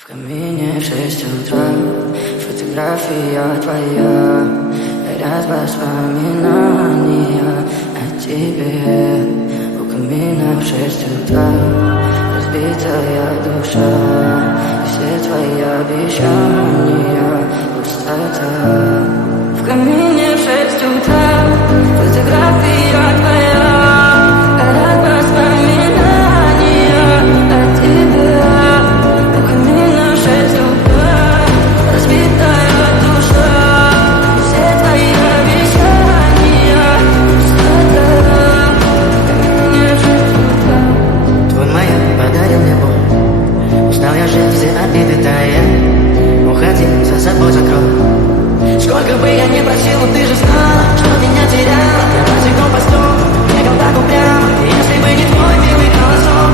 В камине в 6 утра, фотография твоя, горят воспоминания о тебе. У камина в 6 утра, разбитая душа, и все твои обещания пустота. В камине в 6 утра, фотография твоя, горят воспоминания о тебе. У камина в 6 утра, разбитая душа, все твои обещания пустота. В камине в 6 утра. Твой маяк подарил мне боль, устал я жить, все обиды тая. Уходи, за собой закрой. Сколько бы я ни просил, ты же знала, что меня теряла. Я босиком по столу, бегал так упрямо. Если бы не твой милый голосок,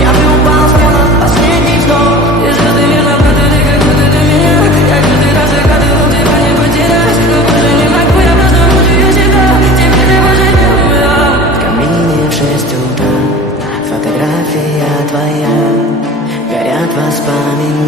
я бы упал прямо в последний вздох. И звезды лишь напротив, как будто для меня. Я каждый раз загадывал тебя не потерять, но уже не могу, я просто мучаю себя. Теперь ты пожалел меня. В камине в 6 утра, фотография твоя, горят воспоминания